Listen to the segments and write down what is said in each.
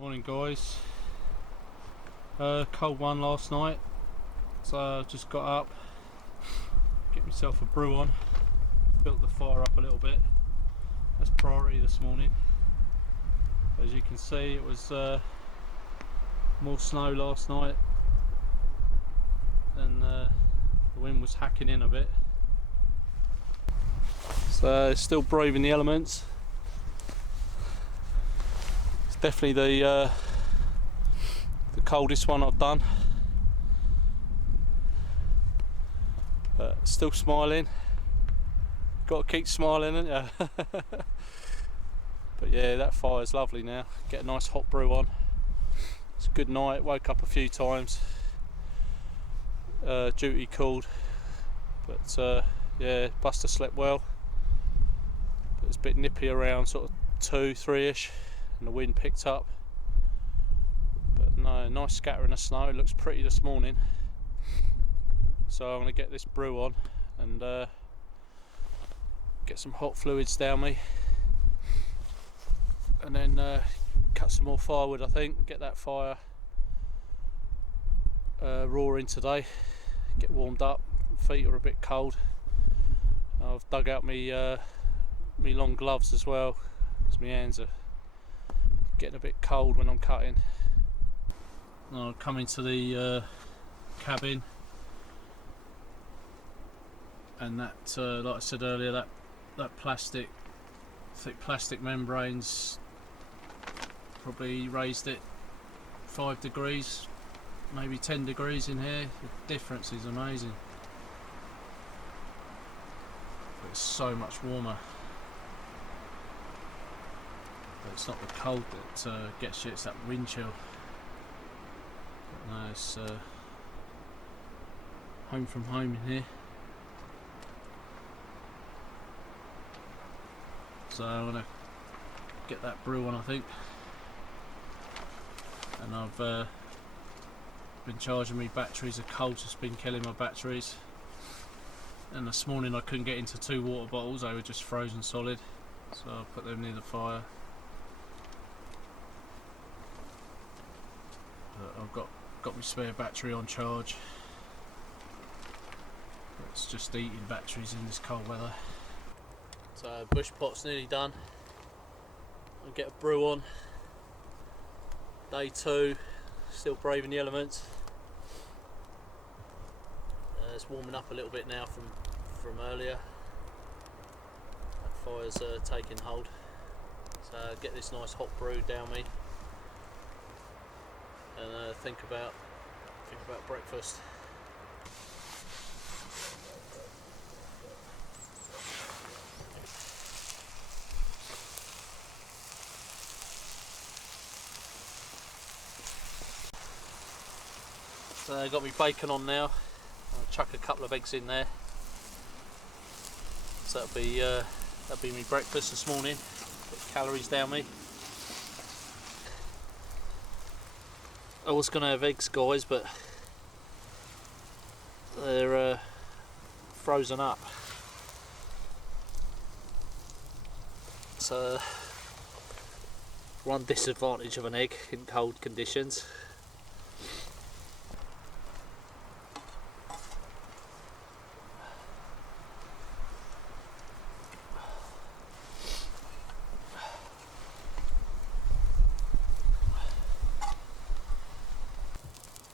Morning guys. Cold one last night, so I just got up, get myself a brew on, built the fire up a little bit. That's priority this morning. As you can see, it was more snow last night and the wind was hacking in a bit, so still braving the elements. It's definitely the coldest one I've done, but still smiling. Got to keep smiling, haven't you? But yeah, that fire's lovely now. Get a nice hot brew on. It's a good night. Woke up a few times. Duty called, but yeah, Buster slept well. But it's a bit nippy around sort of 2-3ish, and the wind picked up. But no, nice scattering of snow. It looks pretty this morning. So I'm going to get this brew on and get some hot fluids down me, and then cut some more firewood, I think. Get that fire roaring today. Get warmed up. Feet are a bit cold. I've dug out me long gloves as well, because my hands are getting a bit cold when I'm cutting. Now I'm coming to the cabin, and that, like I said earlier, that thick plastic membranes probably raised it 5 degrees, maybe 10 degrees in here. The difference is amazing. But it's so much warmer. But it's not the cold that gets you, it's that wind chill. But no, it's home from home in here. So I'm going to get that brew on, I think. And I've been charging me batteries. The cold's just been killing my batteries. And this morning I couldn't get into 2 water bottles, they were just frozen solid. So I put them near the fire. But I've got my spare battery on charge. It's just eating batteries in this cold weather. So bush pot's nearly done. I'll get a brew on. Day 2, still braving the elements. It's warming up a little bit now from earlier. That fire's taking hold. So get this nice hot brew down me, and think about breakfast. So I've got my bacon on now. I'll chuck a couple of eggs in there. So that'll be my breakfast this morning. Put calories down me. I was going to have eggs, guys, but they're frozen up. So one disadvantage of an egg in cold conditions.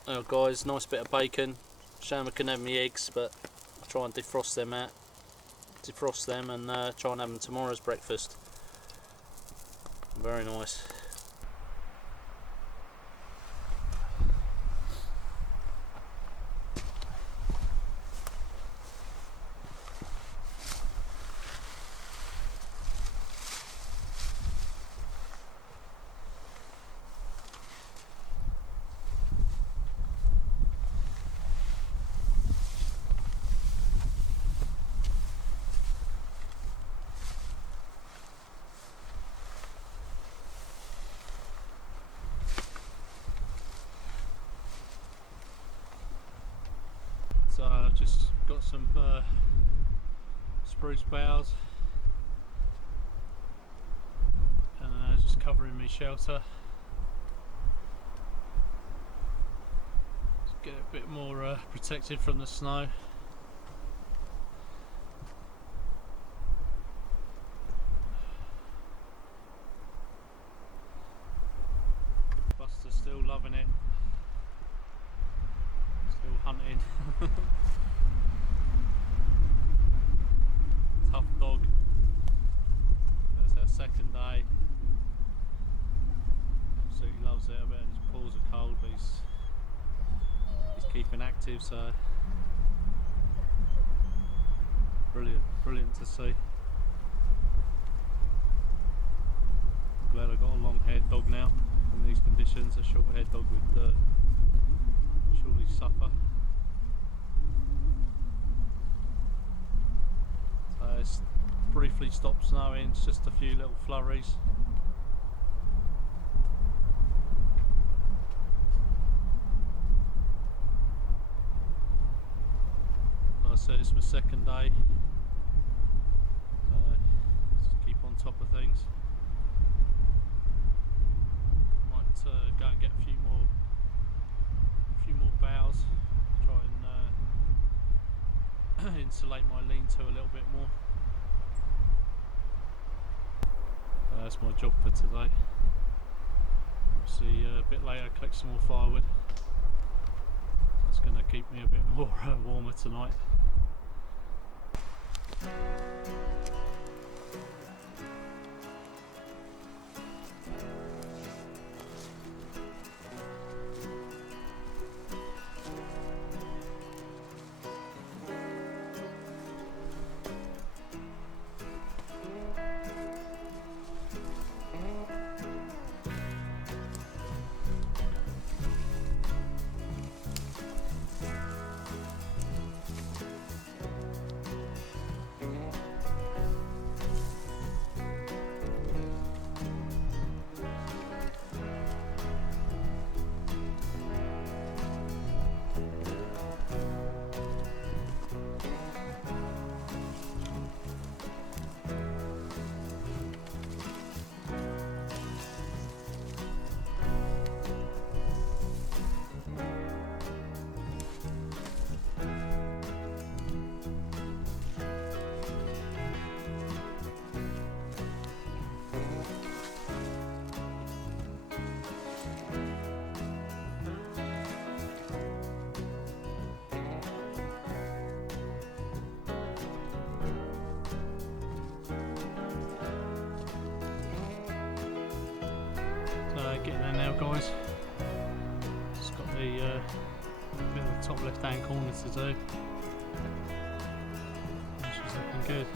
Oh guys, nice bit of bacon. Shame I couldn't have my eggs, but I'll try and defrost them and try and have them tomorrow's breakfast. Very nice. So I've just got some spruce boughs and just covering my shelter. bit more protected from the snow. Buster's still loving it, still hunting. Tough dog. That's our second day. Absolutely loves it. I bet his paws are cold, but he's keeping active, so brilliant to see. I'm glad I got a long haired dog now in these conditions. A short haired dog would surely suffer. So it's briefly stopped snowing, it's just a few little flurries. So it's my second day, just keep on top of things. Might go and get a few more boughs, try and insulate my lean-to a little bit more. That's my job for today. Obviously a bit later collect some more firewood. That's going to keep me a bit more warmer tonight. Getting there now, guys. Just got the bit of the top left hand corner to do, which is looking good.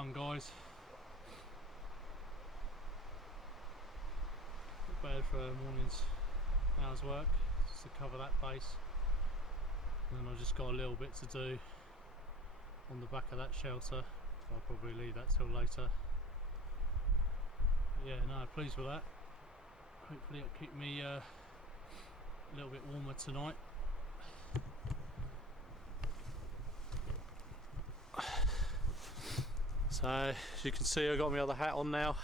done, guys. Not bad for a morning's hour's work, just to cover that base. And then I just got a little bit to do on the back of that shelter. I'll probably leave that till later. But yeah, no, pleased with that. Hopefully it'll keep me a little bit warmer tonight. So as you can see, I've got my other hat on now.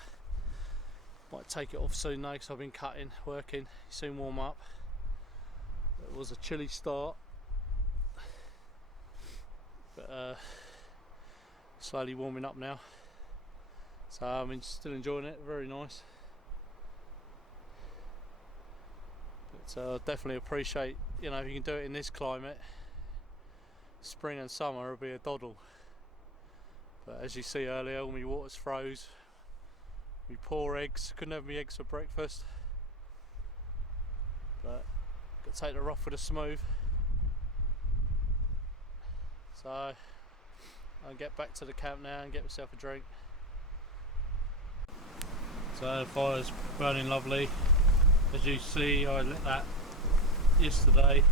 Might take it off soon though, because I've been cutting, working. Soon warm up. It was a chilly start, but slowly warming up now. So I'm still enjoying it. Very nice. But definitely appreciate, you know, if you can do it in this climate. Spring and summer will be a doddle. But as you see earlier, all my water's froze. My poor eggs, couldn't have my eggs for breakfast. But got to take the rough with the smooth. So I'll get back to the camp now and get myself a drink. So the fire's burning lovely. As you see, I lit that yesterday.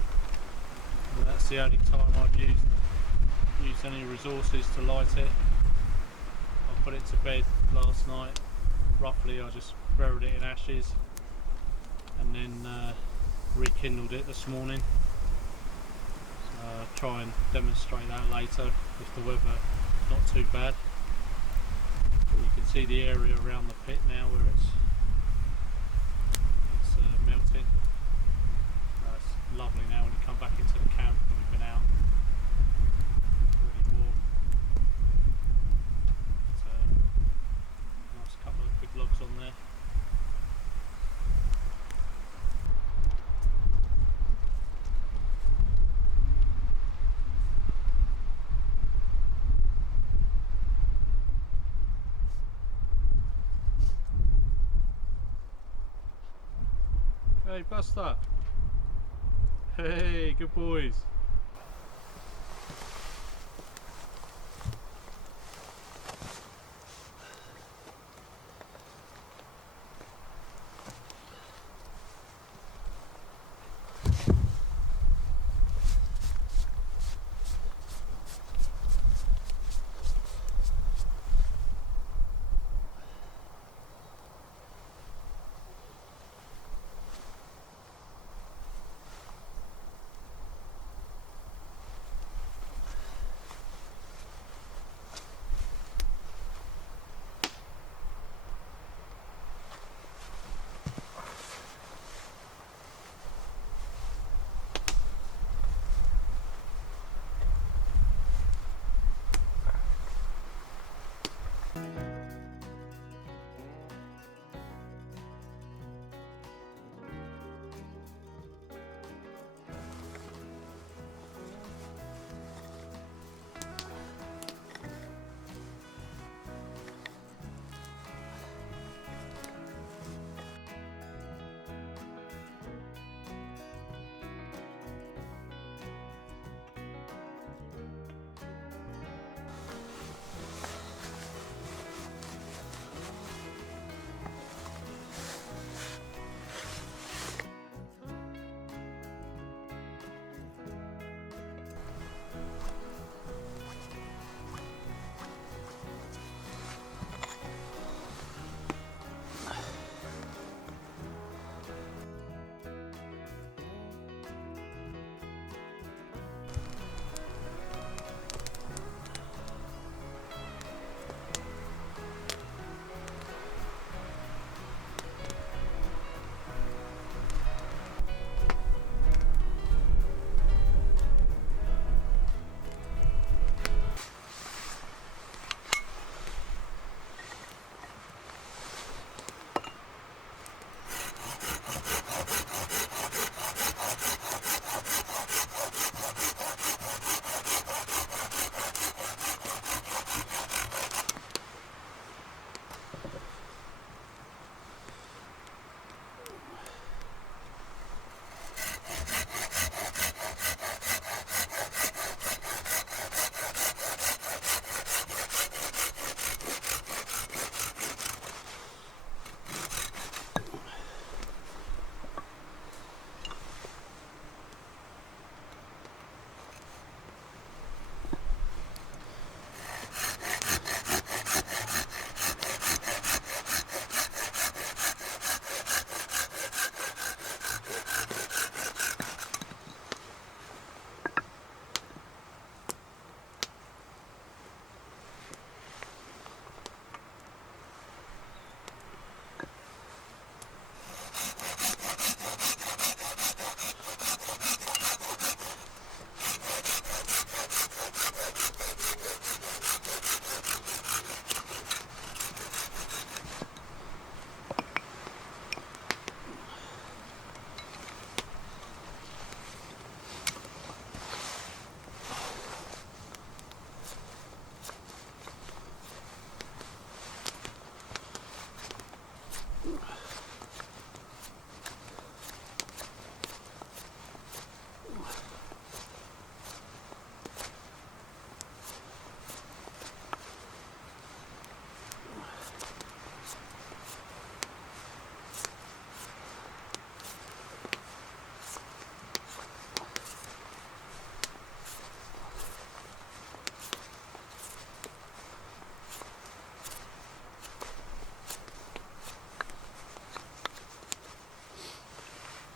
And that's the only time I've used any resources to light it. I put it to bed last night. Roughly, I just buried it in ashes and then rekindled it this morning. So I'll try and demonstrate that later if the weather is not too bad. But you can see the area around the pit now where it's melting. It's lovely now when you come back into the camp when we've been out. Really warm. Nice couple of big logs on there. Hey Buster! Hey, good boys!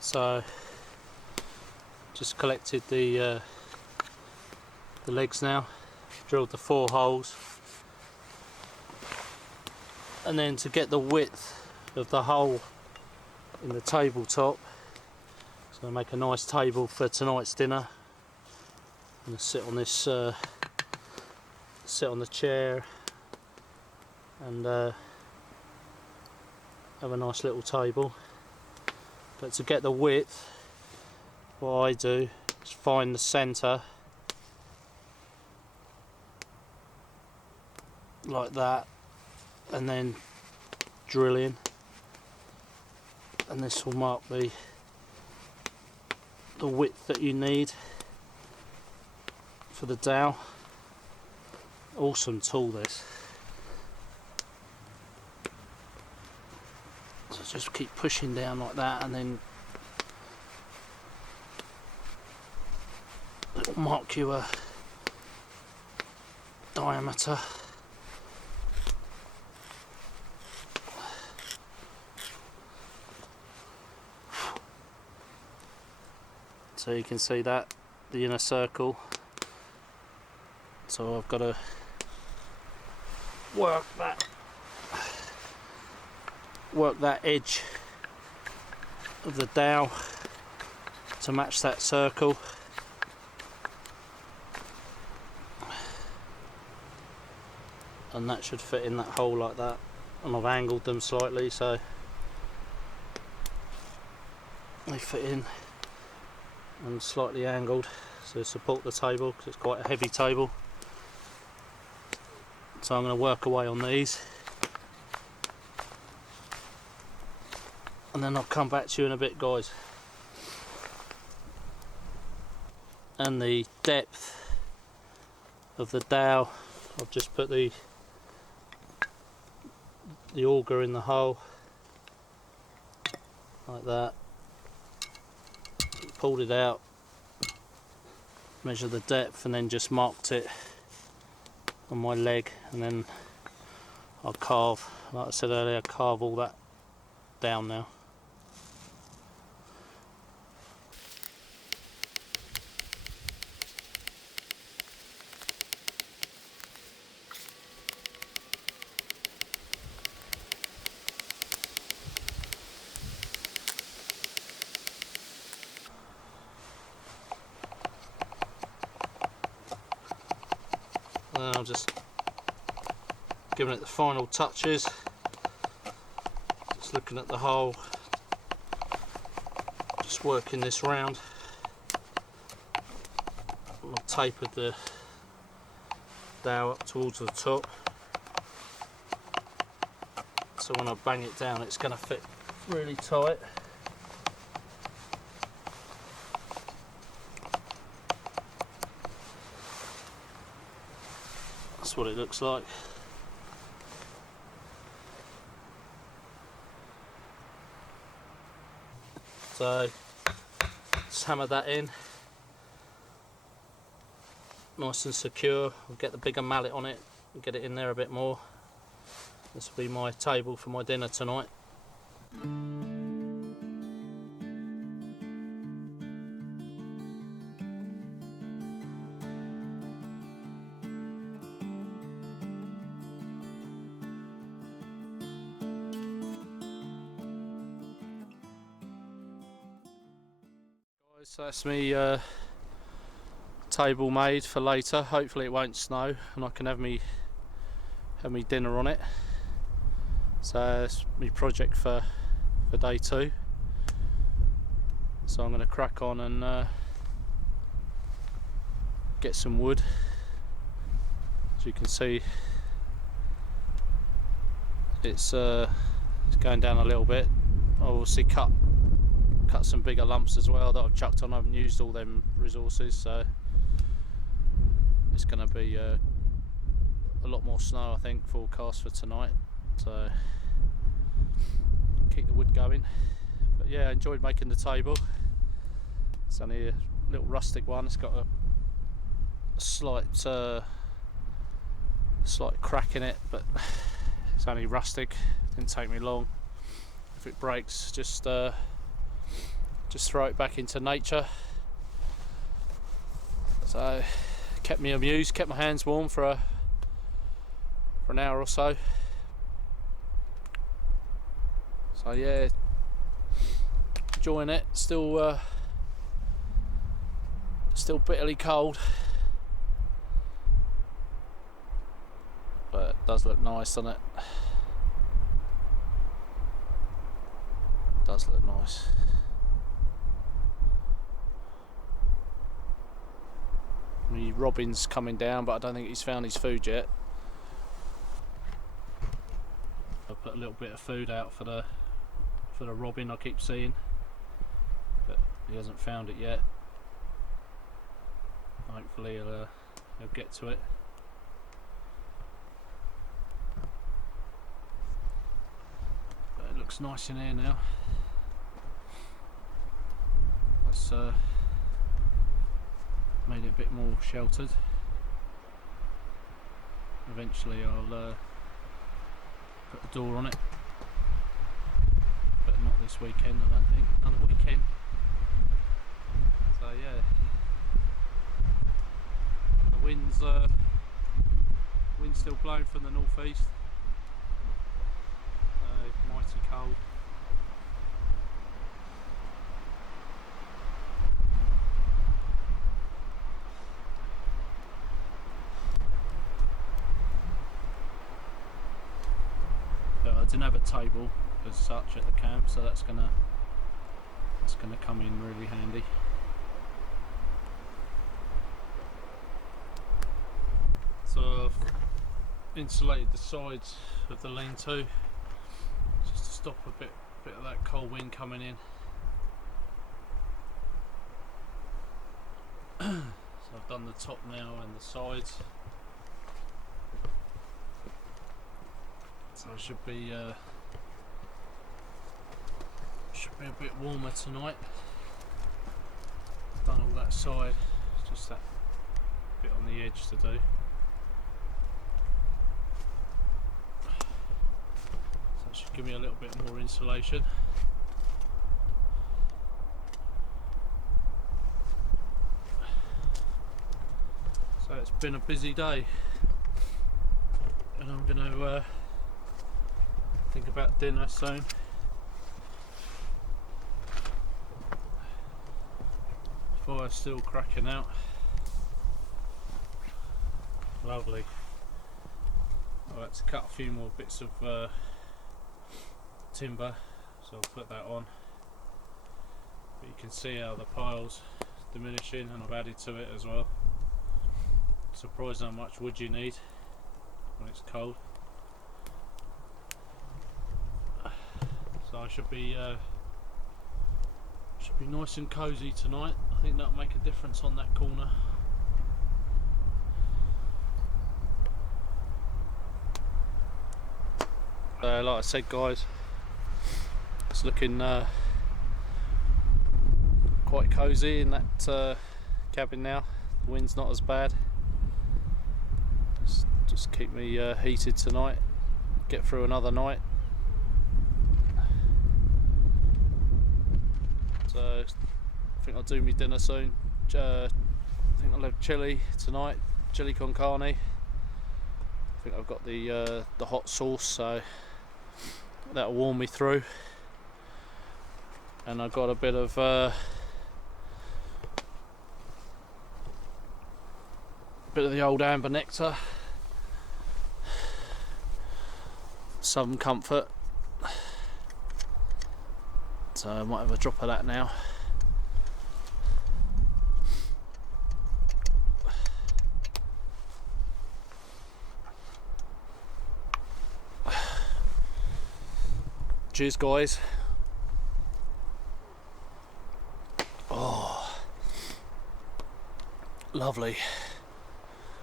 So just collected the legs now, drilled the 4 holes, and then to get the width of the hole in the tabletop, so I make a nice table for tonight's dinner. I'm going to sit on this, sit on the chair and have a nice little table. But to get the width, what I do is find the centre like that, and then drill in, and this will mark the width that you need for the dowel. Awesome tool this. So just keep pushing down like that, and then it'll mark you a diameter. So you can see that, the inner circle. So I've got to work that edge of the dowel to match that circle. And that should fit in that hole like that. And I've angled them slightly so they fit in, and slightly angled to support the table because it's quite a heavy table. So I'm going to work away on these, and then I'll come back to you in a bit, guys. And the depth of the dowel, I've just put the auger in the hole like that, pulled it out, measured the depth, and then just marked it on my leg, and then I'll carve, like I said earlier, carve all that down now. And I'm just giving it the final touches, just looking at the hole, just working this round. I've tapered the dowel up towards the top, so when I bang it down it's going to fit really tight. That's what it looks like. So just hammer that in nice and secure. I'll get the bigger mallet on it and get it in there a bit more. This will be my table for my dinner tonight. So that's me table made for later. Hopefully it won't snow and I can have me dinner on it. So it's my project for day 2. So I'm going to crack on and get some wood. As you can see, it's going down a little bit. I'll obviously cut some bigger lumps as well that I've chucked on. I haven't used all them resources, so it's going to be a lot more snow, I think, forecast for tonight. So keep the wood going. But yeah, I enjoyed making the table. It's only a little rustic one. It's got a slight crack in it, but it's only rustic. Didn't take me long. If it breaks, just just throw it back into nature. So kept me amused, kept my hands warm for an hour or so. So yeah, enjoying it. Still bitterly cold, but it does look nice, doesn't it? Does look nice. The robin's coming down, but I don't think he's found his food yet. I put a little bit of food out for the robin I keep seeing, but he hasn't found it yet. Hopefully he'll get to it. But it looks nice in here now. Let's made it a bit more sheltered. Eventually I'll put a door on it, but not this weekend, I don't think. Another weekend. So yeah, and the wind's still blowing from the northeast. Mighty cold. I didn't have a table as such at the camp, so that's gonna come in really handy. So I've insulated the sides of the lean-to just to stop a bit of that cold wind coming in. So I've done the top now and the sides. So it should be a bit warmer tonight. Done all that side, just that bit on the edge to do. So that should give me a little bit more insulation. So it's been a busy day, and I'm going to think about dinner soon. Fire's still cracking out. Lovely. I had to cut a few more bits of timber, so I'll put that on. But you can see how the pile's diminishing, and I've added to it as well. Surprised how much wood you need when it's cold. So I should be nice and cosy tonight. I think that'll make a difference on that corner. Like I said, guys, it's looking quite cosy in that cabin now. The wind's not as bad. Just keep me heated tonight. Get through another night. So I think I'll do my dinner soon. I think I'll have chili tonight, chili con carne. I think I've got the hot sauce, so that'll warm me through. And I've got a bit of the old amber nectar, Southern Comfort. So I might have a drop of that now. Cheers, guys. Oh, lovely.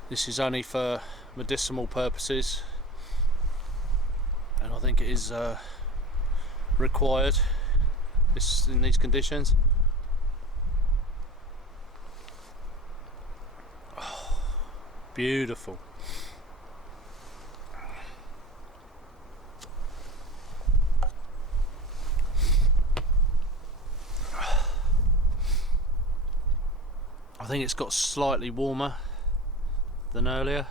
This is only for medicinal purposes, and I think it is required in these conditions. Oh, beautiful. I think it's got slightly warmer than earlier,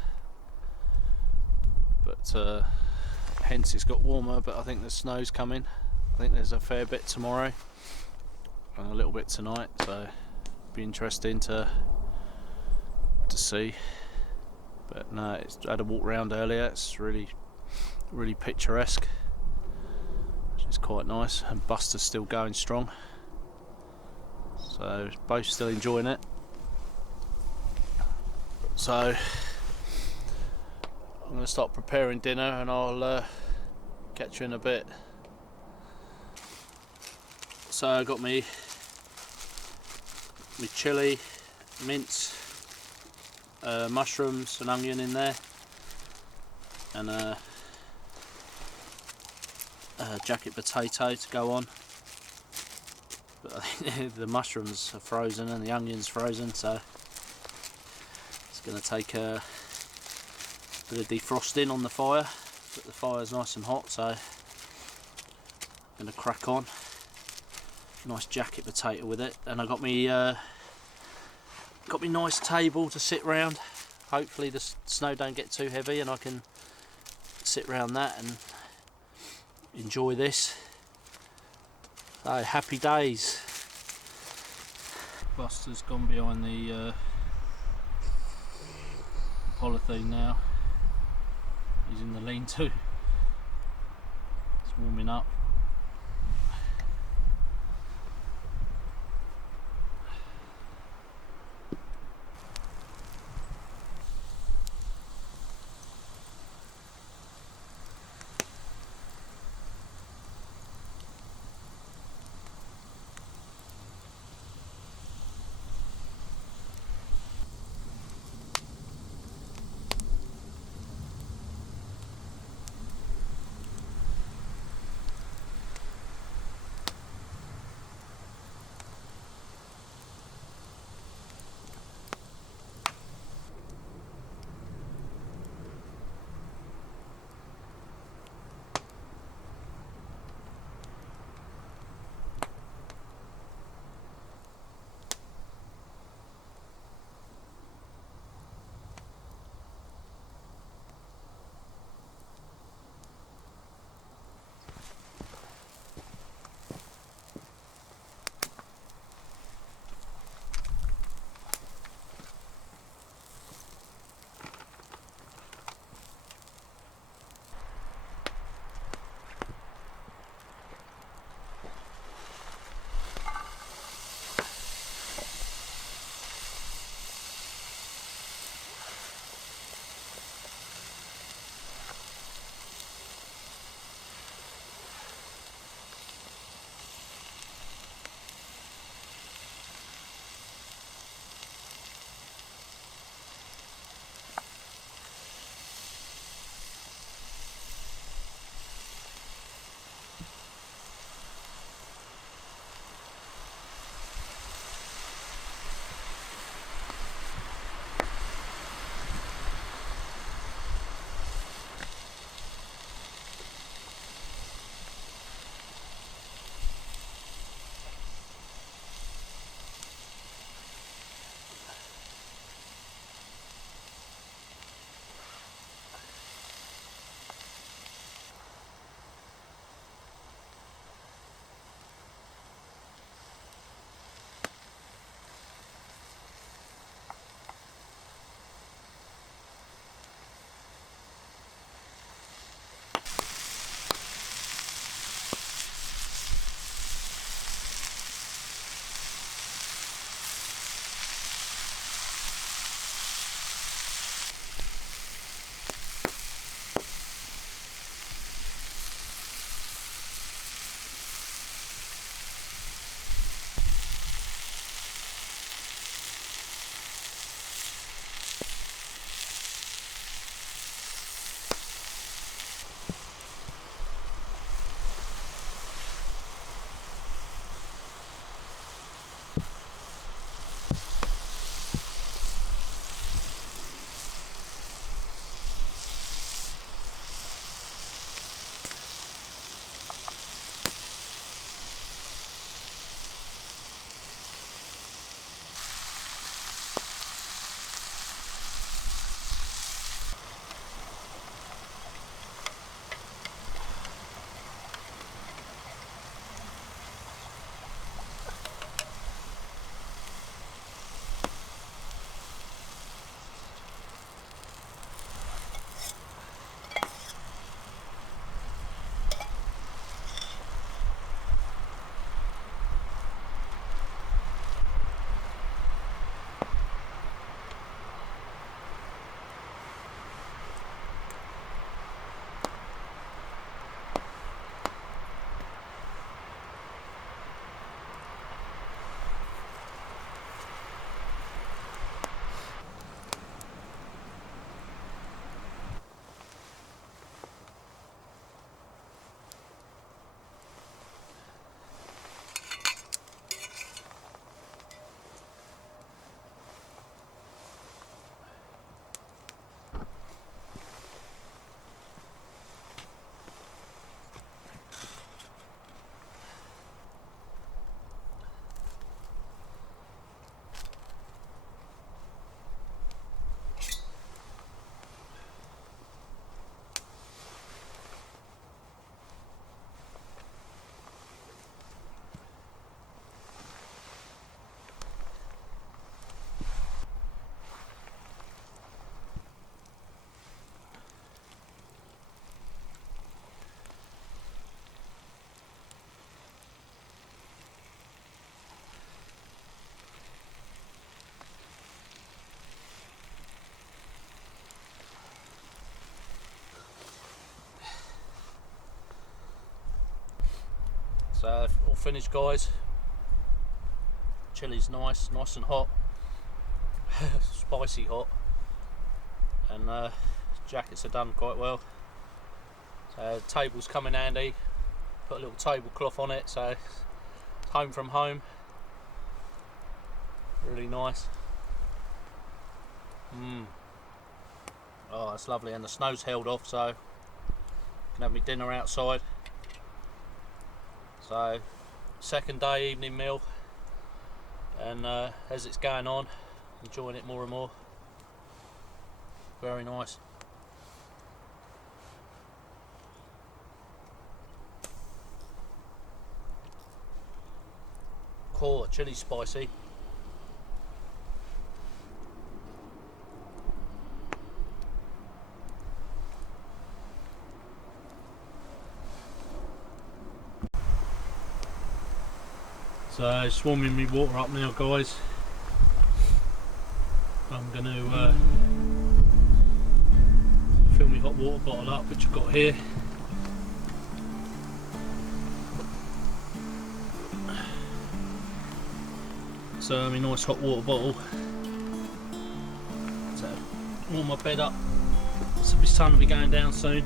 but hence it's got warmer, but I think the snow's coming. I think there's a fair bit tomorrow and a little bit tonight, so it'll be interesting to see. But no, I had a walk around earlier. It's really picturesque, which is quite nice, and Buster's still going strong, so both still enjoying it. So I'm going to start preparing dinner, and I'll catch you in a bit. So I got me chilli, mince, mushrooms and onion in there, and a jacket potato to go on. But I think the mushrooms are frozen and the onion's frozen, so it's going to take a bit of defrosting on the fire. But the fire's nice and hot, so I'm going to crack on. Nice jacket potato with it, and I got me nice table to sit round. Hopefully the snow don't get too heavy and I can sit round that and enjoy this. So happy days. Buster's gone behind the polythene now. He's in the lean-to. It's warming up. So all finished, guys. Chili's nice and hot. Spicy hot. And jackets are done quite well. So table's come in handy. Put a little tablecloth on it, so it's home from home. Really nice. Oh, that's lovely, and the snow's held off, so I can have my dinner outside. So, second day evening meal, and as it's going on, enjoying it more and more. Very nice. Oh, chili's spicy. So it's warming me water up now, guys. I'm going to fill my hot water bottle up, which I've got here. So my nice hot water bottle. So warm my bed up. So the sun will be going down soon.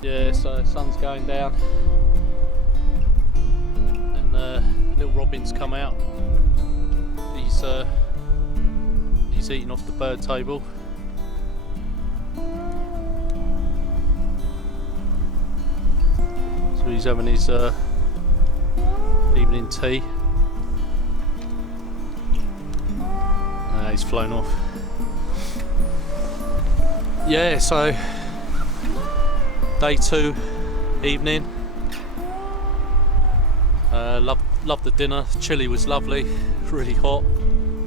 Yeah, so the sun's going down and little Robin's come out. He's eating off the bird table. So he's having his evening tea. He's flown off. Yeah, so day 2 evening. Loved the dinner. Chili was lovely, really hot,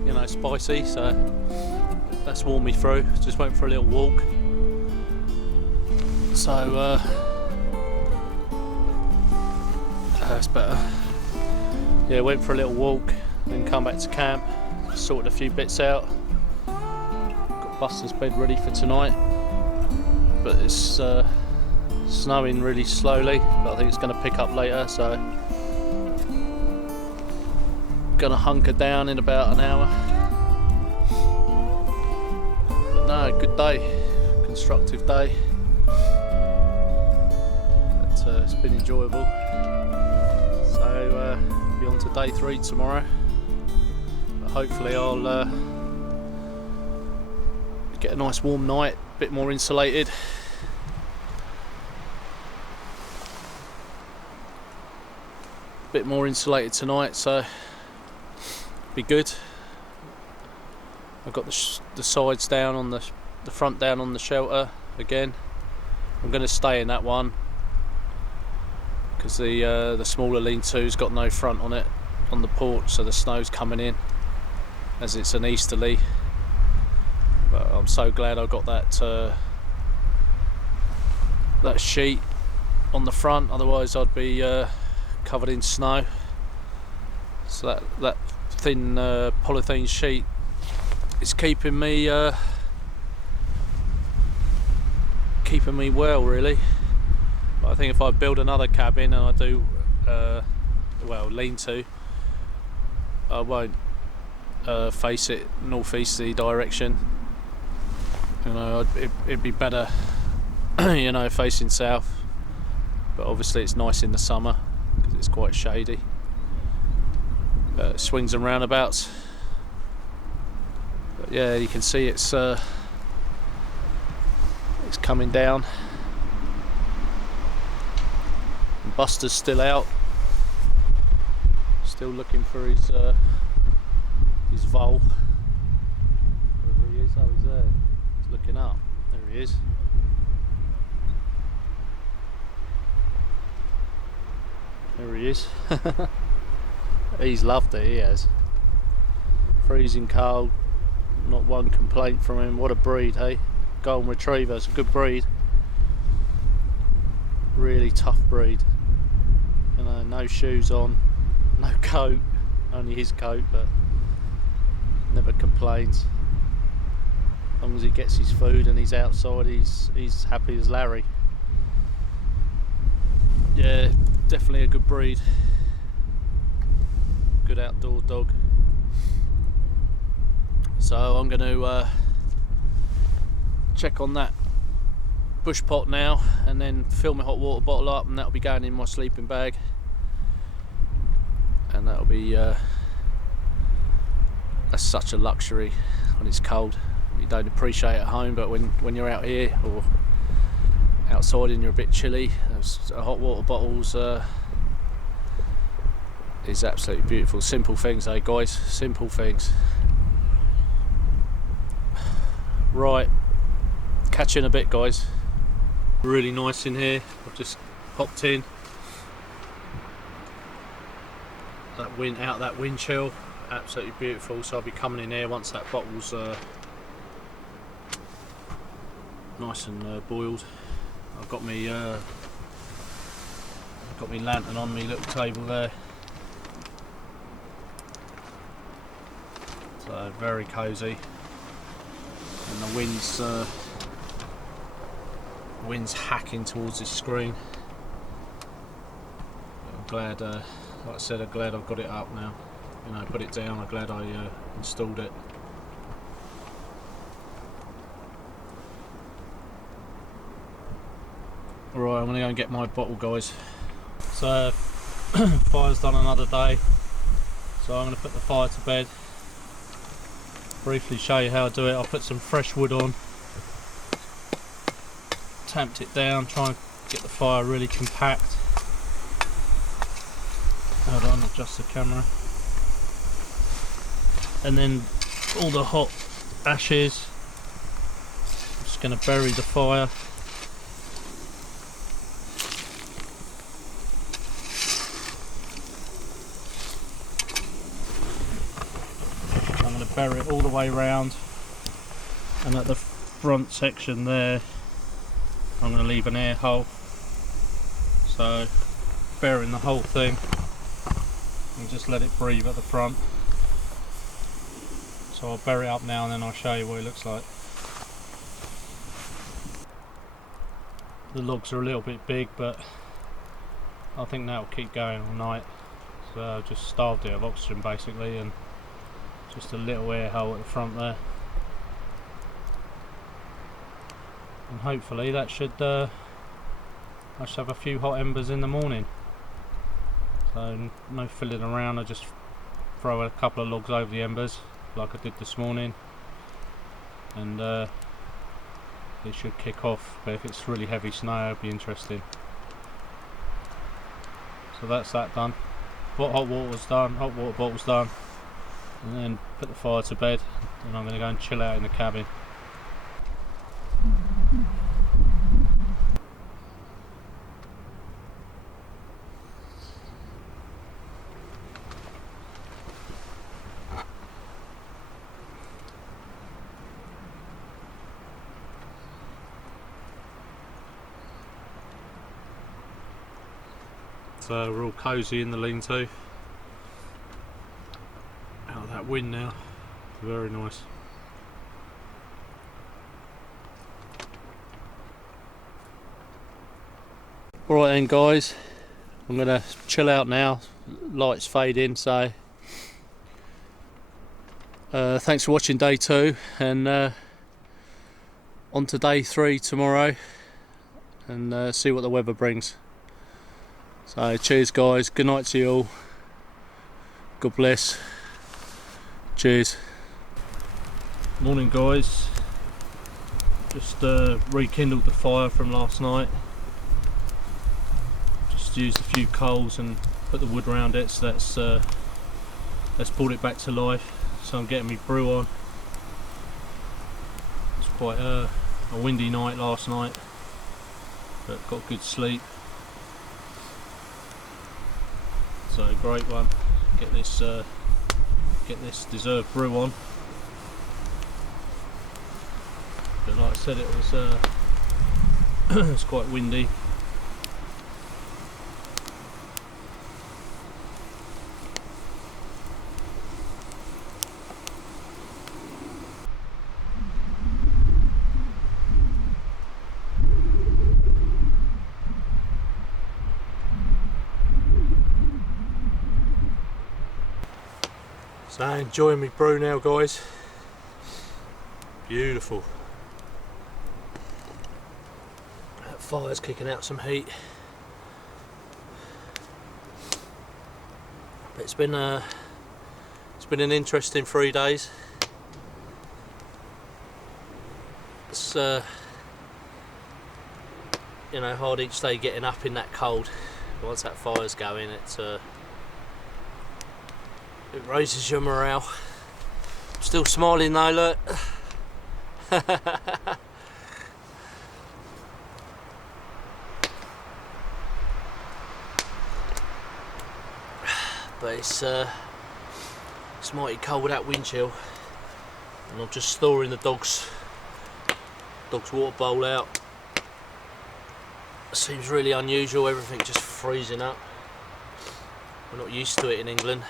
you know, spicy, so that's warmed me through. Just went for a little walk. So that's better. Yeah, went for a little walk, then come back to camp, sorted a few bits out. Got Buster's bed ready for tonight, but it's snowing really slowly, but I think it's going to pick up later, so going to hunker down in about an hour. But no, good day, constructive day. But it's been enjoyable. So be on to day 3 tomorrow. But hopefully I'll get a nice warm night, a bit more insulated. Bit more insulated tonight, so be good. I've got the sides down on the front down on the shelter again. I'm going to stay in that one because the smaller lean-to's got no front on it on the porch, so the snow's coming in as it's an easterly. But I'm so glad I got that sheet on the front, otherwise I'd be covered in snow. So that thin polythene sheet is keeping me well, really. But I think if I build another cabin and I do lean-to, I won't face it northeasterly direction. You know, it'd be better you know, facing south, but obviously it's nice in the summer because it's quite shady. Swings and roundabouts, but yeah, you can see it's coming down. And Buster's still out, still looking for his vole. waking up. There he is. There he is. He's loved it, he has. Freezing cold, not one complaint from him. What a breed, hey? Golden Retriever, it's a good breed. Really tough breed. You know, no shoes on, no coat, only his coat, but never complains. As long as he gets his food and he's outside, he's happy as Larry. Yeah, definitely a good breed. Good outdoor dog. So I'm going to check on that bush pot now, and then fill my hot water bottle up, and that'll be going in my sleeping bag, and that'll be that's such a luxury when it's cold. You don't appreciate it at home, but when you're out here or outside and you're a bit chilly, those hot water bottles is absolutely beautiful. Simple things, eh guys? Simple things. Right, catch you in a bit, guys. Really nice in here. I've just popped in. That wind out, that wind chill, absolutely beautiful. So I'll be coming in here once that bottle's nice and boiled. I've got me lantern on me little table there. So very cosy. And the wind's hacking towards this screen. I'm glad, like I said, I'm glad I've got it up now. You know, put it down. I'm glad I installed it. Alright, I'm gonna go and get my bottle, guys. So fire's done another day. So I'm gonna put the fire to bed. Briefly show you how I do it. I'll put some fresh wood on, tamped it down, try and get the fire really compact. Hold on, adjust the camera. And then all the hot ashes, I'm just going to bury the fire. Bury it all the way round, and at the front section there I'm going to leave an air hole, so burying the whole thing and just let it breathe at the front. So I'll bury it up now and then I'll show you what it looks like. The logs are a little bit big, but I think that'll keep going all night. So I just starved it of oxygen basically, and just a little air hole at the front there, and hopefully that should I should have a few hot embers in the morning. So no fiddling around, I just throw a couple of logs over the embers like I did this morning, and it should kick off. But if it's really heavy snow, it'll be interesting. So that's that done. Hot water's done, hot water bottle's done. And then put the fire to bed, and I'm going to go and chill out in the cabin. So we're all cosy in the lean-to. Out of that wind now, very nice. Alright then guys, I'm going to chill out now, lights fade in, so thanks for watching day 2, and on to day 3 tomorrow, and see what the weather brings. So cheers guys, good night to you all, God bless. Cheers. Morning guys, just rekindled the fire from last night. Just used a few coals and put the wood around it, so that's brought it back to life. So I'm getting my brew on. It's quite a windy night last night, but got good sleep. So great one. Get this deserved brew on. But like I said, it was it's quite windy. So enjoying my brew now, guys. Beautiful. That fire's kicking out some heat. But it's been an interesting 3 days. It's you know, hard each day getting up in that cold. Once that fire's going, it raises your morale. Still smiling though, look. But it's mighty cold with that wind chill, and I'm just thawing the dog's water bowl out. It seems really unusual, everything just freezing up. We're not used to it in England.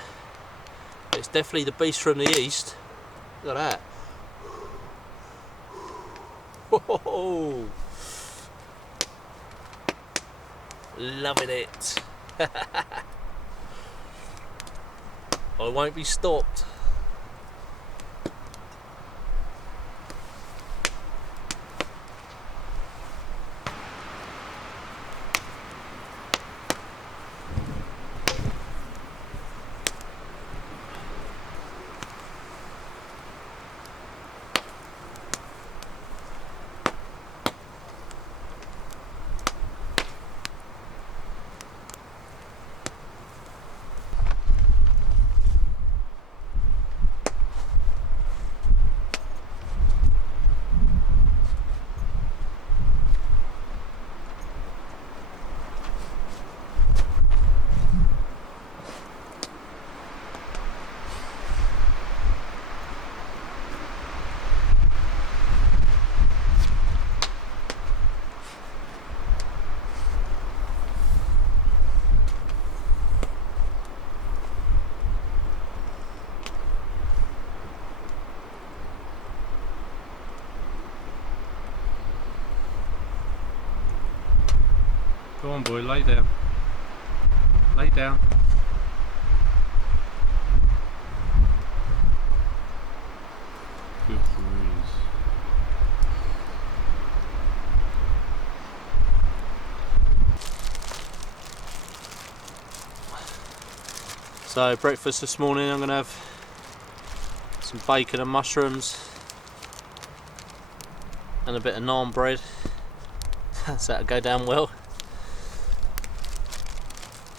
But it's definitely the beast from the east. Look at that. Whoa. Loving it. I won't be stopped. Go on, boy, lay down. Lay down. Good breeze. So breakfast this morning, I'm going to have some bacon and mushrooms and a bit of naan bread. So that'll go down well.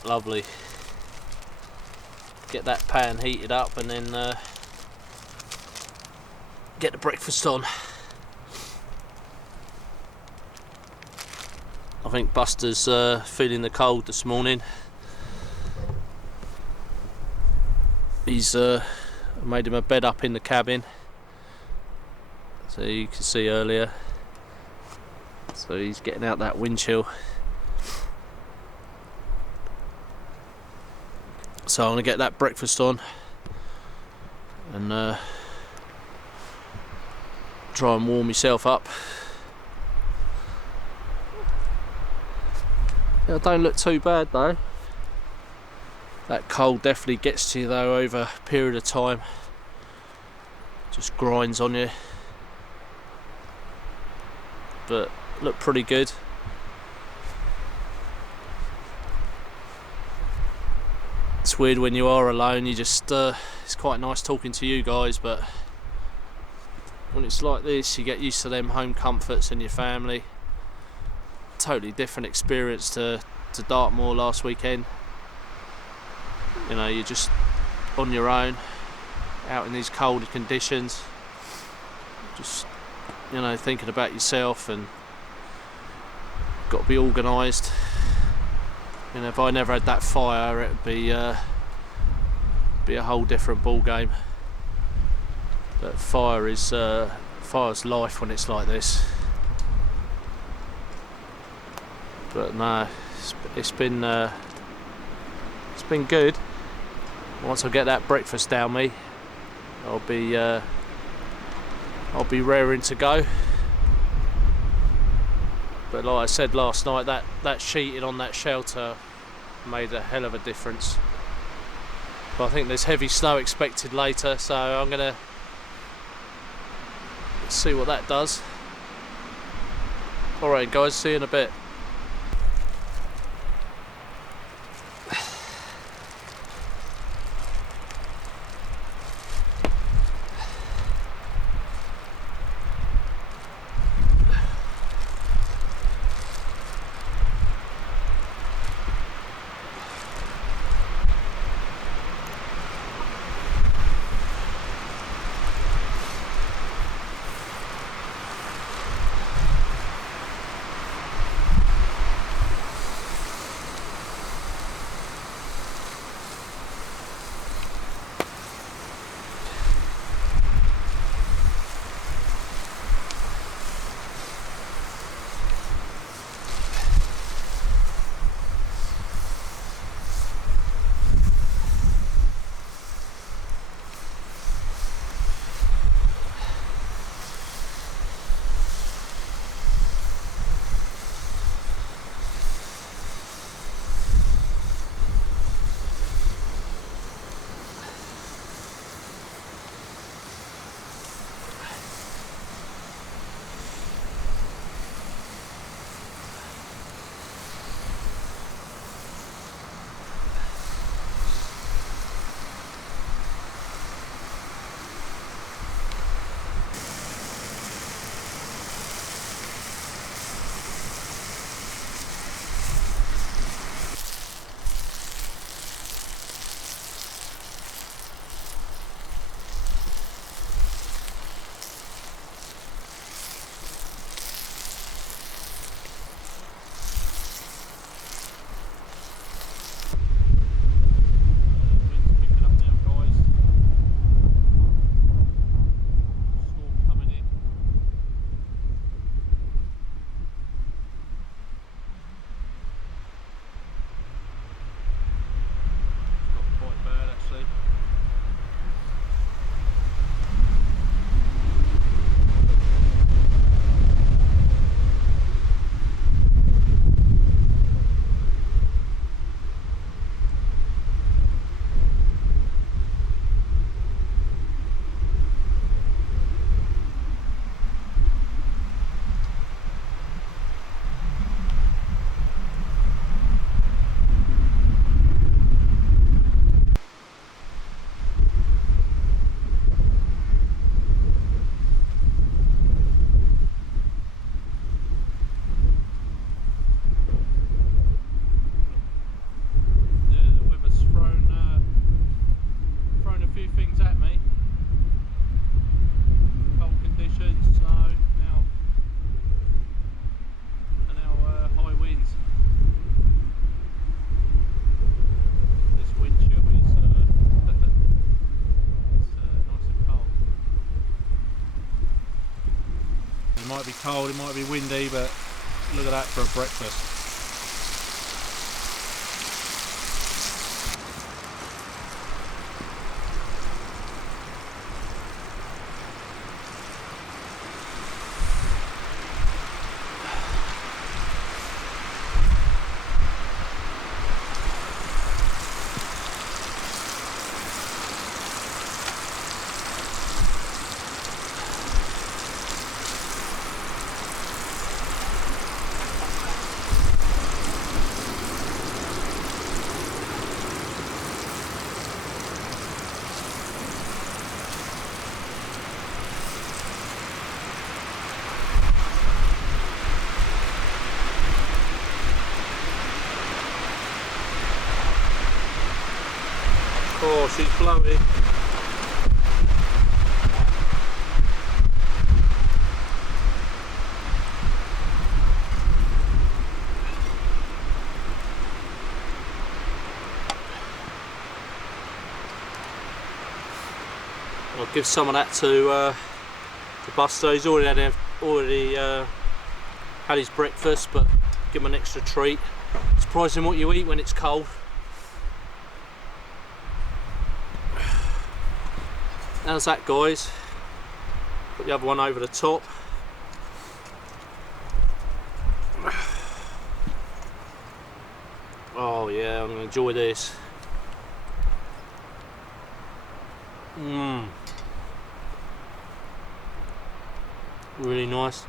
Lovely. Get that pan heated up and then get the breakfast on. I think Buster's feeling the cold this morning. He's made him a bed up in the cabin, so you can see earlier. So he's getting out that wind chill. So I'm going to get that breakfast on and try and warm myself up. Yeah, don't look too bad though. That cold definitely gets to you though over a period of time. Just grinds on you. But look pretty good. It's weird when you are alone, you just it's quite nice talking to you guys, but when it's like this you get used to them home comforts and your family. Totally different experience to Dartmoor last weekend. You know, you're just on your own out in these cold conditions, just you know, thinking about yourself and got to be organised. You know, if I never had that fire, it'd be a whole different ball game. But fire's life when it's like this. But no, it's been good. Once I get that breakfast down me, I'll be raring to go. But like I said last night, that sheeting on that shelter made a hell of a difference. But I think there's heavy snow expected later, so I'm gonna see what that does. Alright guys, see you in a bit. Might be cold, it might be windy, but look at that for a breakfast. Oh, she's floating. I'll give some of that to Buster. He's already had his breakfast, but give him an extra treat. Surprising what you eat when it's cold. How's that, guys? Put the other one over the top. Oh yeah, I'm going to enjoy this. Really nice.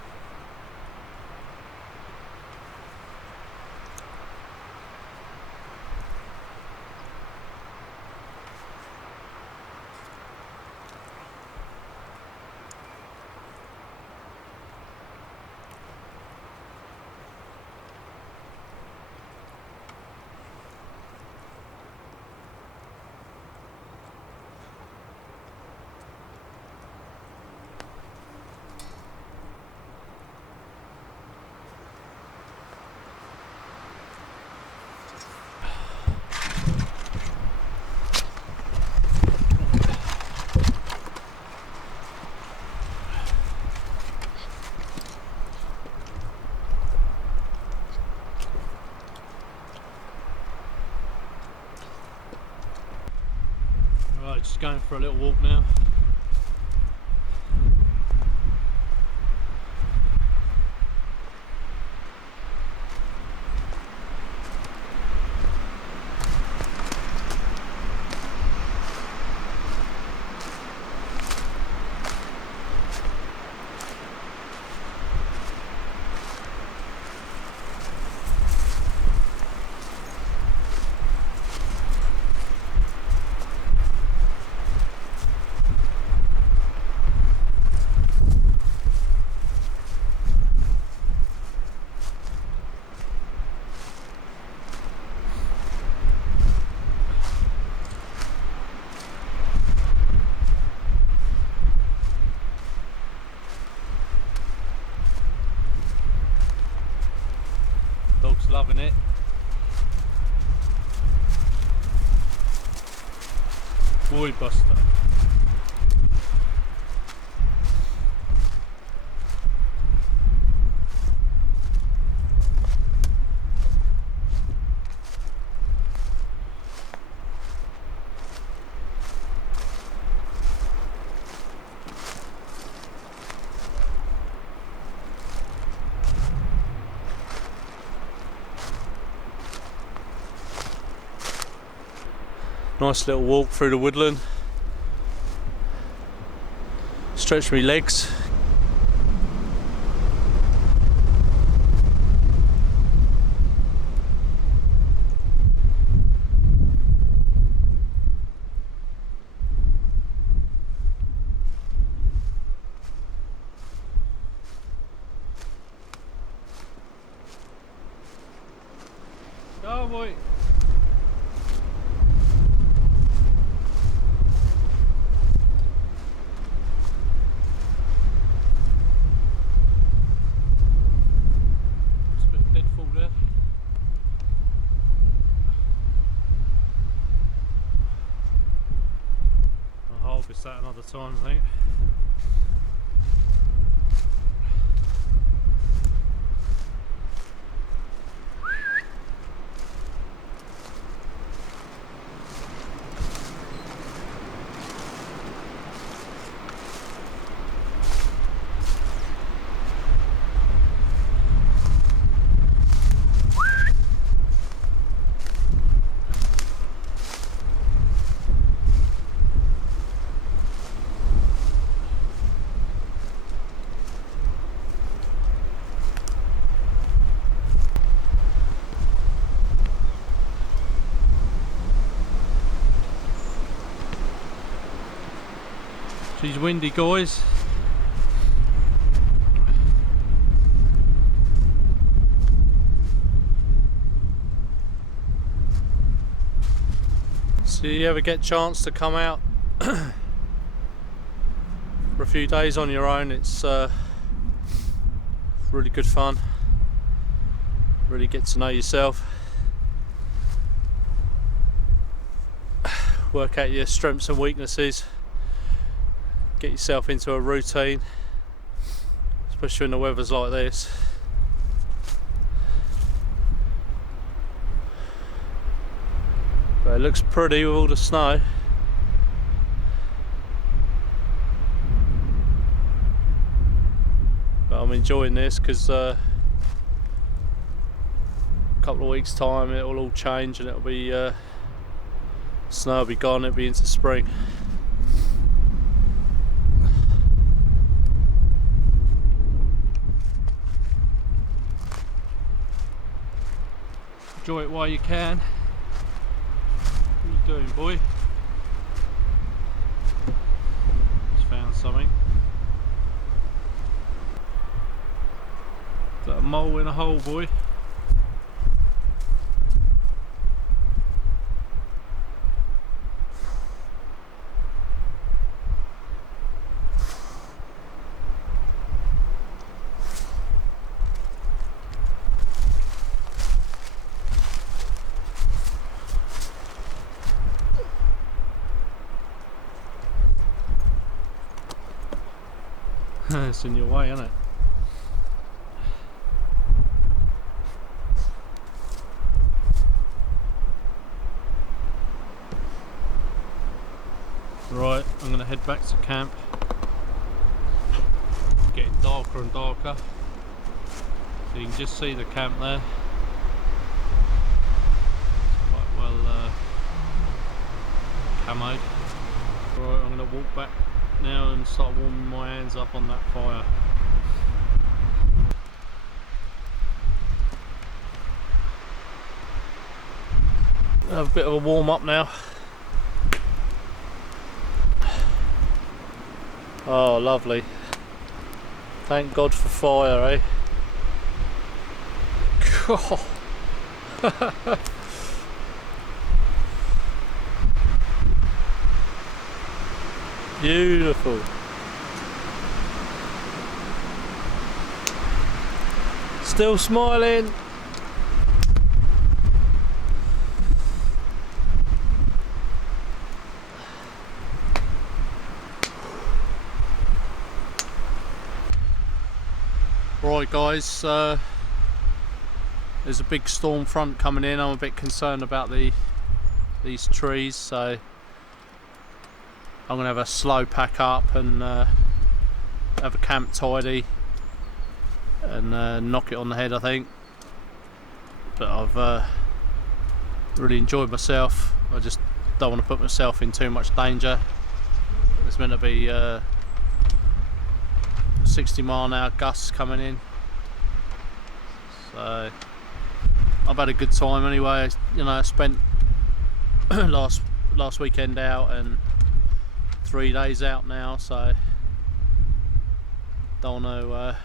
Just going for a little walk now. Dog's loving it. Boy, Buster. Nice little walk through the woodland. Stretch my legs. Oh boy. Harvest that another time, I think. She's windy, guys. So you ever get a chance to come out for a few days on your own, it's really good fun. Really get to know yourself. Work out your strengths and weaknesses. get yourself into a routine, especially when the weather's like this. But it looks pretty with all the snow. But I'm enjoying this because couple of weeks time it'll all change and it'll be snow will be gone, it'll be into spring. Enjoy it while you can. What are you doing, boy? Just found something. Is that a mole in a hole, boy? It's in your way, isn't it? Right, I'm going to head back to camp. It's getting darker and darker, so you can just see the camp there. It's quite well camoed. Right, I'm going to walk back now and start warming my hands up on that fire. Have a bit of a warm up now. Oh, lovely. Thank God for fire, eh? Beautiful. Still smiling. Right guys, there's a big storm front coming in. I'm a bit concerned about these trees, so I'm going to have a slow pack up and have a camp tidy and knock it on the head, I think. But I've really enjoyed myself. I just don't want to put myself in too much danger. There's meant to be 60-mile-an-hour gusts coming in, so I've had a good time anyway. You know, I spent last weekend out and 3 days out now, so don't want to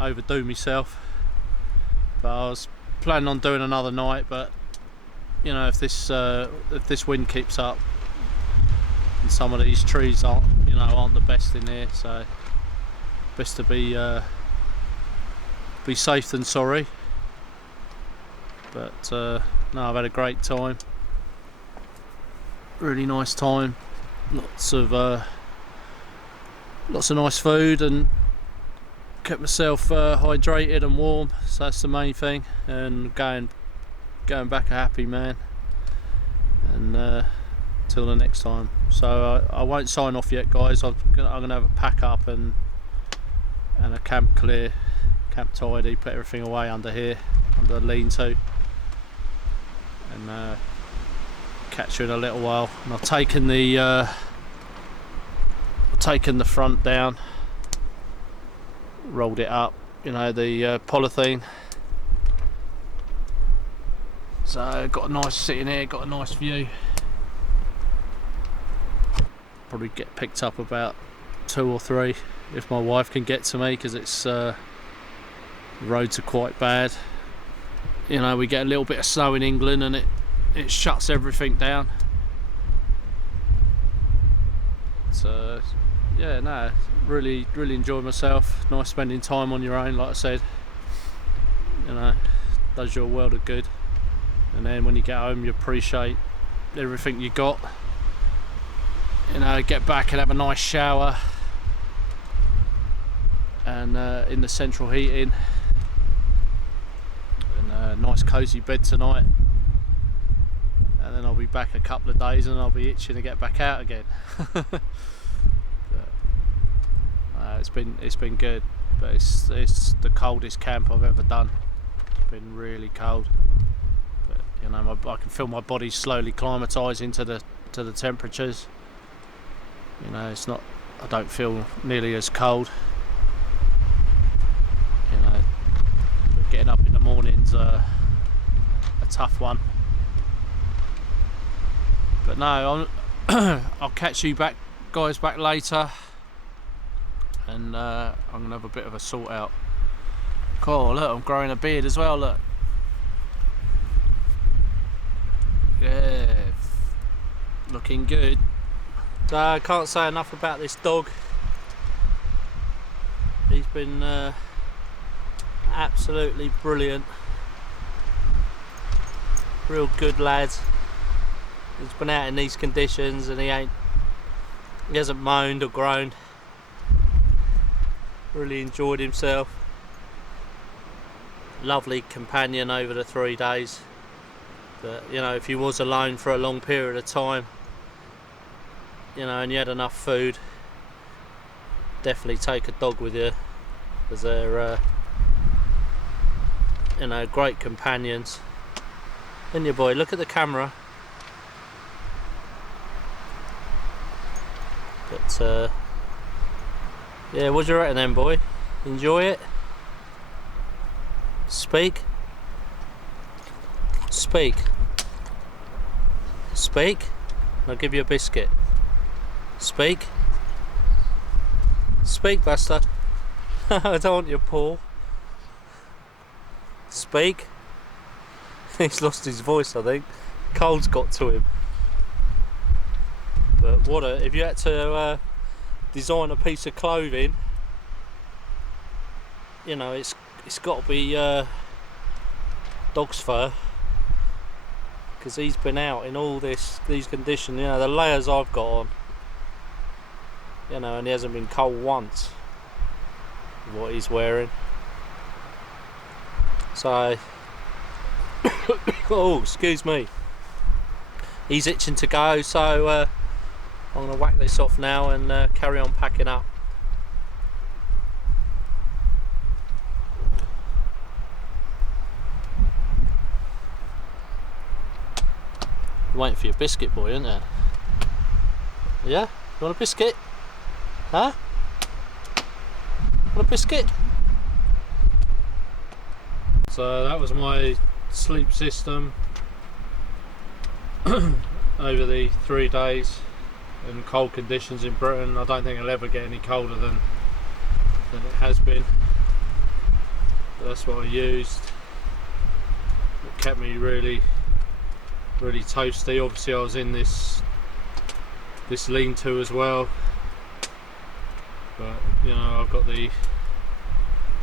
overdo myself. But I was planning on doing another night, but you know, if this wind keeps up and some of these trees aren't the best in here, so best to be safe than sorry. But no, I've had a great time, really nice time. Lots of nice food and kept myself hydrated and warm, so that's the main thing. And going back a happy man. And till the next time. So I won't sign off yet, guys. I'm gonna have a pack up and a camp clear, camp tidy, put everything away under here, under the lean-to, and catch you in a little while. And I've taken the front down, rolled it up, you know, the polythene. So got a nice sitting here, got a nice view. Probably get picked up about 2 or 3 if my wife can get to me, because it's the roads are quite bad. You know, we get a little bit of snow in England and it shuts everything down. So yeah, no, really enjoyed myself. Nice spending time on your own, like I said. You know, does you a world of good. And then when you get home, you appreciate everything you got. You know, get back and have a nice shower, and in the central heating, and a nice cosy bed tonight, and then I'll be back a couple of days and I'll be itching to get back out again. But, it's been good, but it's the coldest camp I've ever done. It's been really cold, but you know, I can feel my body slowly acclimatising to the temperatures. You know, it's not, I don't feel nearly as cold. You know, but getting up in the morning's a tough one. But no, I'll catch you guys back later, and I'm gonna have a bit of a sort out. Cool, look, I'm growing a beard as well, look. Yeah, looking good. So I can't say enough about this dog. He's been absolutely brilliant. Real good lad. He's been out in these conditions and he hasn't moaned or groaned. Really enjoyed himself. Lovely companion over the 3 days. But you know, if you was alone for a long period of time, you know, and you had enough food, definitely take a dog with you, because they're you know, great companions. And your boy, look at the camera. But yeah, what do you reckon then, boy? Enjoy it? Speak? Speak? Speak? I'll give you a biscuit. Speak? Speak, Buster. I don't want your paw. Speak? He's lost his voice, I think. Cold's got to him. But if you had to design a piece of clothing, you know, it's got to be dog's fur, because he's been out in all these conditions. You know, the layers I've got on, you know, and he hasn't been cold once with what he's wearing. So oh, excuse me, he's itching to go, so I'm going to whack this off now and carry on packing up. You're waiting for your biscuit, boy, aren't you? Yeah? You want a biscuit? Huh? Want a biscuit? So that was my sleep system over the 3 days in cold conditions in Britain. I don't think it'll ever get any colder than it has been. But that's what I used. It kept me really toasty. Obviously I was in this lean-to as well, but you know, I've got the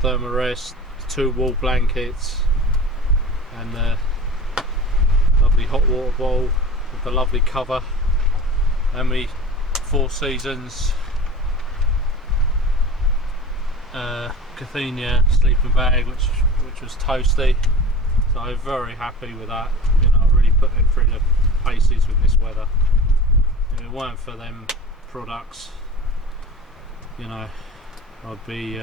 Thermarest, 2 wool blankets, and the lovely hot water bowl with the lovely cover, and my 4 Seasons Cathenia sleeping bag, which was toasty. So I'm very happy with that. You know, I really put them through the paces with this weather. If it weren't for them products, you know, I'd be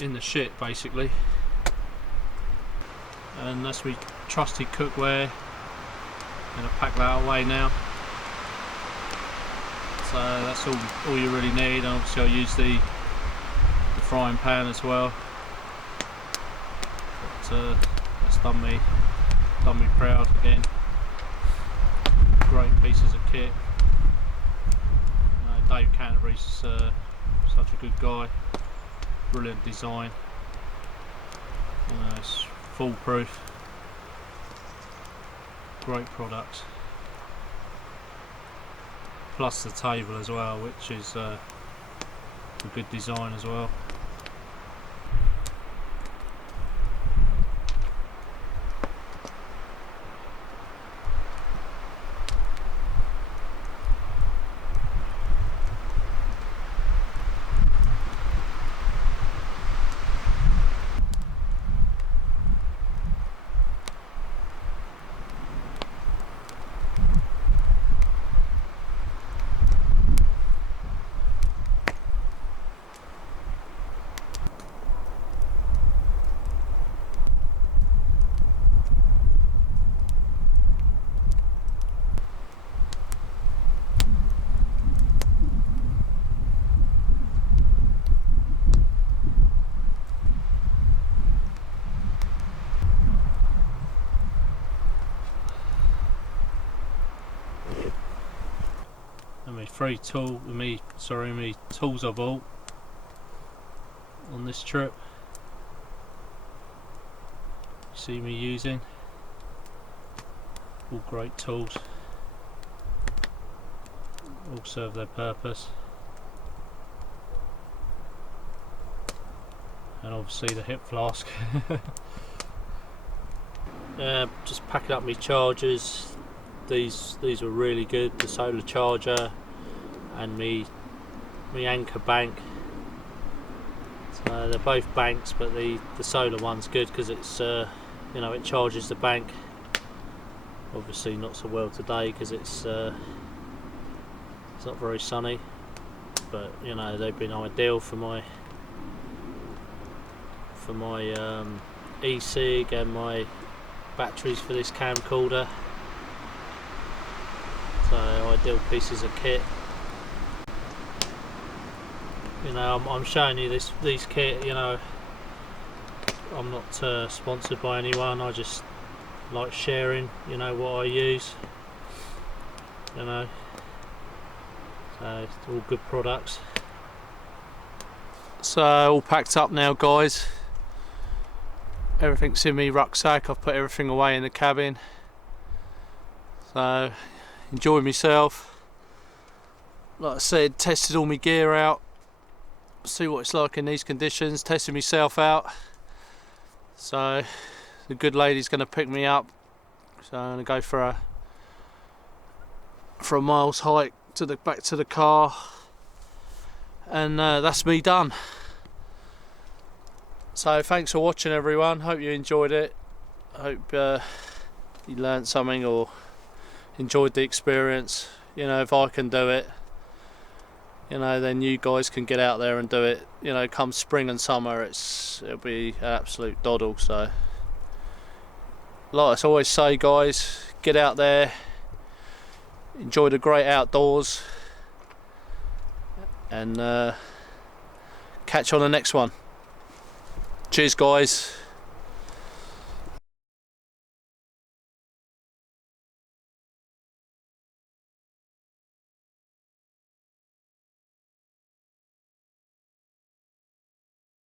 in the shit basically. And that's my trusty cookware. I'm gonna pack that away now. So that's all you really need. And obviously I'll use the frying pan as well. But that's done me proud again. Great pieces of kit. Dave Canterbury's such a good guy. Brilliant design. You know, it's foolproof. Great product. Plus the table as well, which is a good design as well. three me tools I bought on this trip. You see me using all great tools, all serve their purpose, and obviously the hip flask. Just packing up my chargers. These were really good, the solar charger and me anchor bank. So they're both banks, but the solar one's good because it's you know, it charges the bank. Obviously not so well today because it's not very sunny, but you know, they've been ideal for my e-cig and my batteries for this camcorder. So ideal pieces of kit. You know, I'm showing you these kit. You know, I'm not sponsored by anyone. I just like sharing, you know, what I use. You know, so it's all good products. So all packed up now, guys. Everything's in my rucksack. I've put everything away in the cabin. So enjoyed myself. Like I said, tested all my gear out. See what it's like in these conditions. Tested myself out. So the good lady's going to pick me up. So I'm going to go for a mile's hike back to the car, and that's me done. So thanks for watching, everyone. Hope you enjoyed it. I hope you learned something or enjoyed the experience. You know, if I can do it, you know, then you guys can get out there and do it. You know, come spring and summer, it'll be an absolute doddle. So like I always say, guys, get out there, enjoy the great outdoors, and catch you on the next one. Cheers, guys.